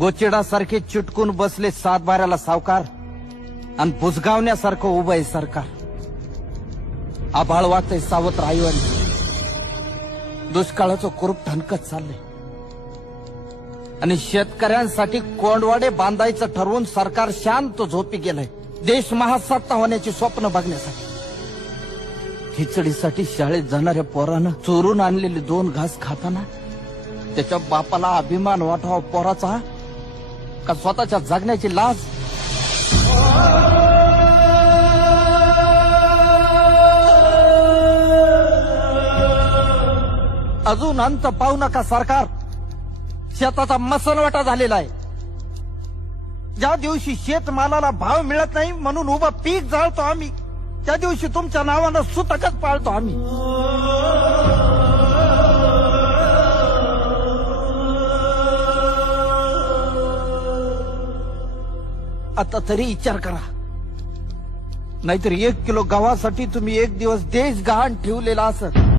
गोचिडासारखे चिटकून बसले सातबाऱ्याला सावकार आणि बुजगावण्यासारखं उभं आहे सरकार. आभाळ वाटतंय सावत्र आईवानी. दुष्काळाचं कुरूप ठणकत चाललंय आणि शेतकऱ्यांसाठी कोंडवाडे बांधायचं ठरवून सरकार शांत झोपी गेलंय. देश महासत्ता होण्याची स्वप्न बघण्यासाठी. खिचडीसाठी शाळेत जाणाऱ्या पोरानं चोरून आणलेले 2 घास खाताना त्याच्या बापाला अभिमान वाटावा पोराचा का स्वतःच्या जगण्याची लाज. अजून अंत पाहू नका सरकार. शेताचा मसनवाटा झालेला आहे. ज्या दिवशी शेतमालाला भाव मिळत नाही म्हणून उभं पीक जाळतो आम्ही, त्या दिवशी तुमच्या नावानं सुतकच पाळतो आम्ही. आता तरी विचार करा, नाहीतर 1 किलो गव्हासाठी तुम्ही 1 दिवस देश गहाण ठेवलेला असत.